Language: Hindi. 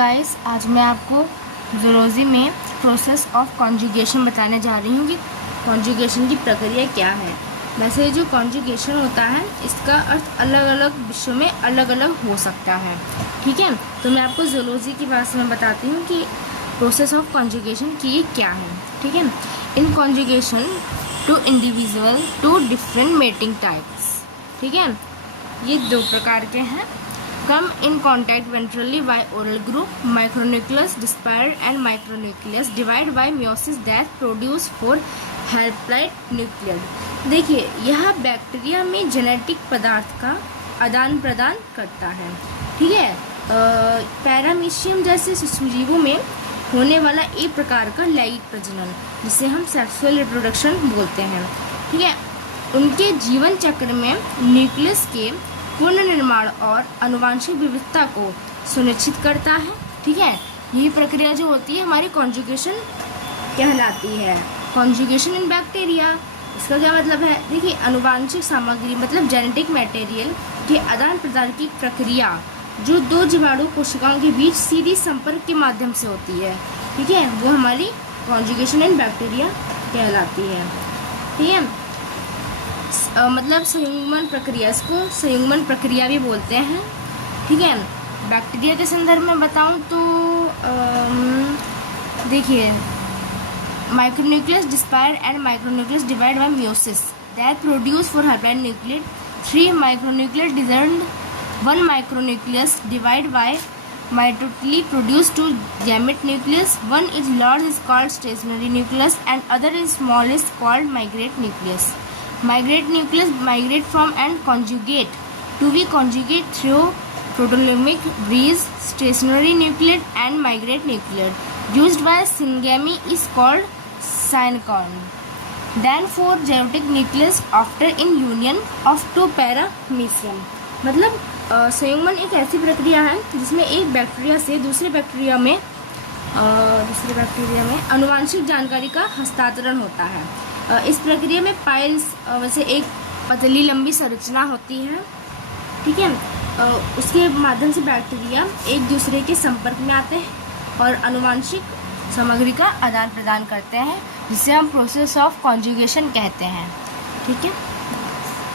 गाइस, आज मैं आपको ज़ूलॉजी में प्रोसेस ऑफ कॉन्जुगेशन बताने जा रही हूँ कि कॉन्जुगेशन की प्रक्रिया क्या है। वैसे जो कॉन्जुगेशन होता है इसका अर्थ अलग अलग विषयों में अलग अलग हो सकता है। ठीक है, तो मैं आपको ज़ूलॉजी की भाषा में बताती हूँ कि प्रोसेस ऑफ कॉन्जुगेशन की क्या है। ठीक है, in conjugation two individual two different mating types. ठीक है, ये दो प्रकार के हैं। Come in contact ventrally by oral group, micronucleus dispersed and micronucleus divide by meiosis that produce four haploid nucleid। देखिए, यह बैक्टीरिया में जेनेटिक पदार्थ का आदान प्रदान करता है। ठीक है, पैरामीशियम जैसे सूक्ष्मजीवों में होने वाला एक प्रकार का लैंगिक प्रजनन, जिसे हम सेक्सुअल रिप्रोडक्शन बोलते हैं। ठीक है, उनके जीवन चक्र में न्यूक्लियस के पूर्ण निर्माण और आनुवंशिक विविधता को सुनिश्चित करता है। ठीक है, यही प्रक्रिया जो होती है हमारी कॉन्जुगेशन कहलाती है। कॉन्जुगेशन इन बैक्टीरिया, इसका क्या मतलब है? देखिए, आनुवंशिक सामग्री मतलब जेनेटिक मटेरियल के आदान प्रदान की प्रक्रिया जो दो जीवाणु कोशिकाओं के बीच सीधी संपर्क के माध्यम से होती है। ठीक है, वो हमारी कॉन्जुगेशन इन बैक्टीरिया कहलाती है। ठीक है, मतलब संयुग्मन प्रक्रिया, इसको संयुग्मन प्रक्रिया भी बोलते हैं। ठीक है, बैक्टीरिया के संदर्भ में बताऊं तो देखिए, micronucleus disappear and micronucleus divide by meiosis that produce four haploid nucleoid, 3 micronucleus discern, 1 micronucleus divide by mitotically produce 2 gamete nucleus. One is large is called stationary nucleus and other is small is called migrate nucleus. Migrate nucleus migrate from and conjugate to be conjugate through proteolymic breeze. Stationary nucleus and migrate nucleus used by syngamy is called synchron. Then 4 genetic nucleus after in union of 2 paramecium। मतलब संयुग्मन एक ऐसी प्रक्रिया है जिसमें एक बैक्टीरिया से दूसरे बैक्टीरिया में आनुवंशिक जानकारी का हस्तांतरण होता है। इस प्रक्रिया में पाइल्स वैसे एक पतली लंबी संरचना होती है। ठीक है, उसके माध्यम से बैक्टीरिया एक दूसरे के संपर्क में आते हैं और आनुवंशिक सामग्री का आदान प्रदान करते हैं, जिसे हम प्रोसेस ऑफ कॉन्जुगेशन कहते हैं। ठीक है।